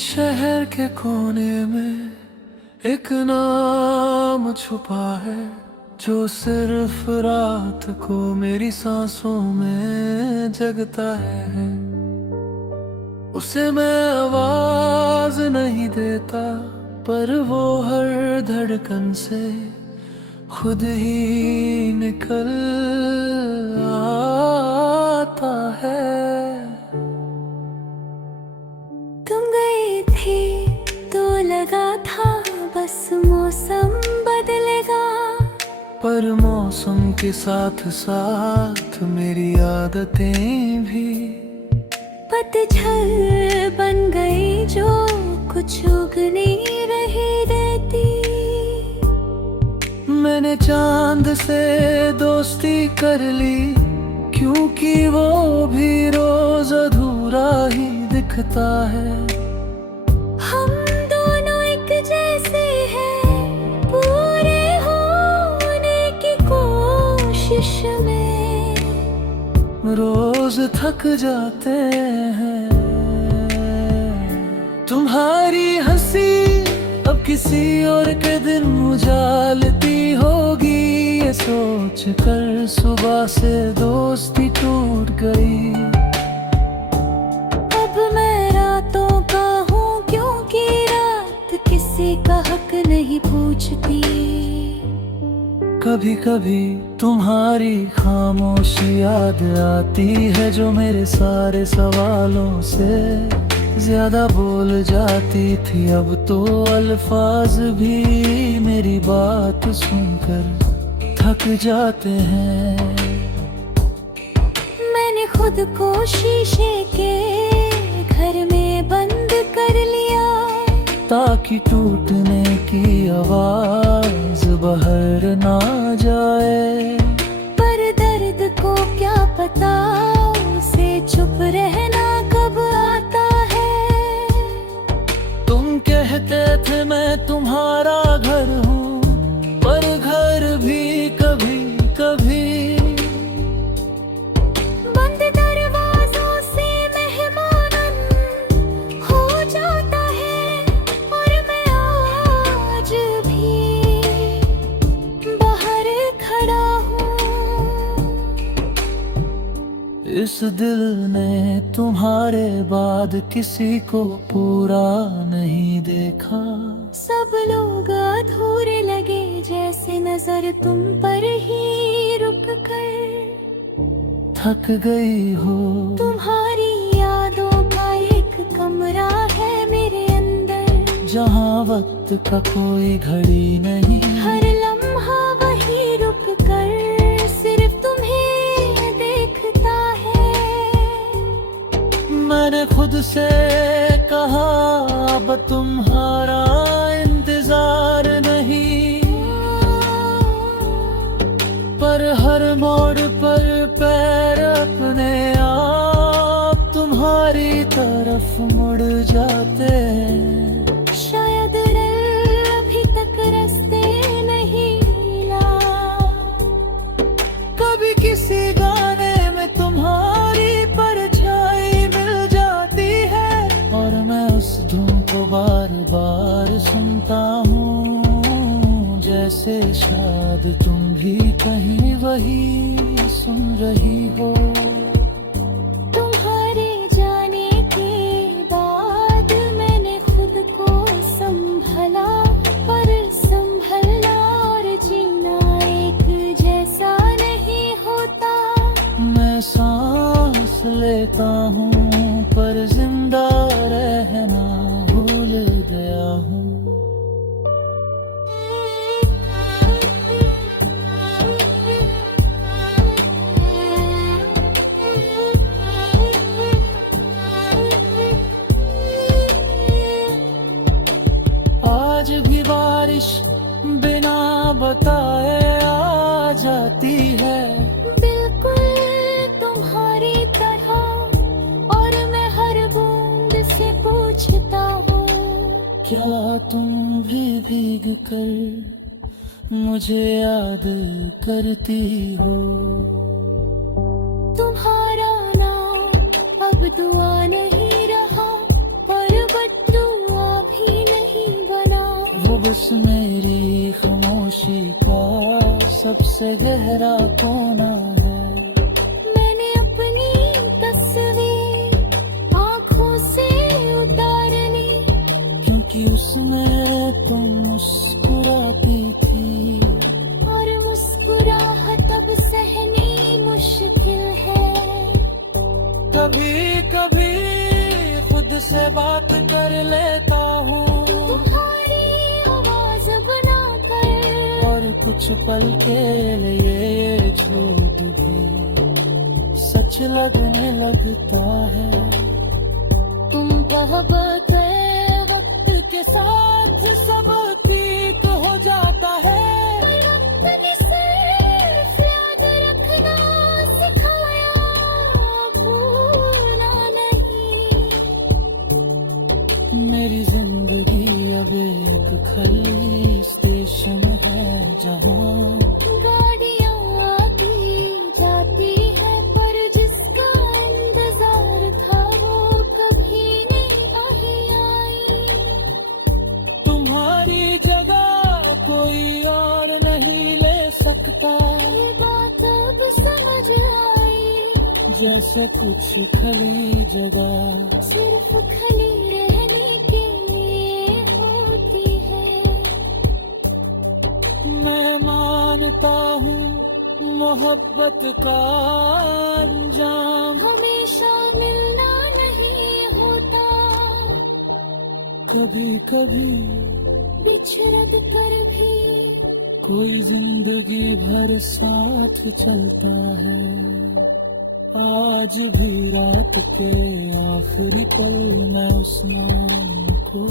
शहर के कोने में एक नाम छुपा है, जो सिर्फ रात को मेरी सांसों में जगता है। उसे मैं आवाज नहीं देता, पर वो हर धड़कन से खुद ही निकल आता है। तुम गई थी तो लगा था बस मौसम बदलेगा, पर मौसम के साथ साथ मेरी आदतें भी पतझड़ बन गई जो कुछ उग नहीं रही रहती। मैंने चांद से दोस्ती कर ली, क्योंकि वो भी रोज अधूरा ही दिखता है। हम दोनों एक जैसे हैं, पूरे होने की कोशिश में रोज थक जाते हैं। तुम्हारी हंसी अब किसी और के दिन उजालती होगी, ये सोच कर सुबह से दोस्ती टूट गई। अब मैं रातों का हूँ, क्योंकि रात किसी का हक नहीं पूछती। कभी कभी तुम्हारी खामोशी याद आती है, जो मेरे सारे सवालों से ज्यादा बोल जाती थी। अब तो अल्फाज भी मेरी बात सुनकर थक जाते हैं। मैंने खुद को शीशे के घर में बंद कर लिया, ताकि टूटने की आवाज बाहर ना जाए। पर दर्द को क्या पता, उसे चुप रहना कब आता है। तुम कहते थे मैं तुम्हारा घर हूँ, पर घर भी कभी कभी बंद दरवाजों से मेहमान हो जाता है, और मैं आज भी बाहर खड़ा हूँ। इस दिल ने तुम्हारे बाद किसी को पूरा नहीं देखा। सब लोग अधूरे लगे, जैसे नजर तुम पर ही रुक कर। थक गई हो तुम्हारी यादों का एक कमरा है मेरे अंदर, जहाँ वक्त का कोई घड़ी नहीं। हर लम्हा वही रुक कर सिर्फ तुम्हें देखता है। मैंने खुद से कहा अब तुम्हारा इंतजार नहीं, पर हर मोड़ पर पैर अपने आप तुम्हारी तरफ मुड़ जाते हैं। शायद अभी तक रास्ते नहीं मिला, कभी किसी गाने में तुम्हारी परछाई मिल जाती है, और मैं उस धुन को बार बार सुनता हूँ, जैसे शायद तुम भी कहीं वही सुन रही हो। तुम्हारे जाने के बाद मैंने खुद को संभला, पर संभलना और जीना एक जैसा नहीं होता। मैं सांस लेता हूँ, पर जिंदा रहना भूल गया हूँ। आज भी बारिश बिना बताए आ जाती है, बिल्कुल तुम्हारी तरह, और मैं हर बूंद से पूछता हूँ, क्या तुम भी भीग कर मुझे याद करती हो। तुम्हारा नाम अब दुआ नहीं रहा, पर बट्टू इस मेरी खामोशी का सबसे गहरा कोना है। मैंने अपनी तस्वीर आंखों से उतारनी, क्योंकि उसमें तुम मुस्कुराती थी। और मुस्कुराहट अब सहनी मुश्किल है। कभी कभी खुद से बात कर लेता हूँ, तुम्हारी आवाज बनाकर, और कुछ पल के लिए झूठ भी सच लगने लगता है। तुम मोहब्बत वक्त के साथ सब ठीक हो जाता है। अपनी सिर्फ याद रखना सिखाया, भूलना नहीं। मेरी जिंदगी अब एक खाली स्टेशन है, जहाँ गाड़ियाँ आती जाती है, पर जिसका इंतजार था वो कभी नहीं आई। तुम्हारी जगह कोई और नहीं ले सकता। ये बात अब समझ आई, जैसे कुछ खाली जगह सिर्फ खली रहने के लिए होती है। मैं मानता हूँ मोहब्बत का अंजाम हमेशा मिलना नहीं होता, कभी कभी बिछड़ कर भी कोई जिंदगी भर साथ चलता है। आज भी रात के आखिरी पल मैं उस नाम को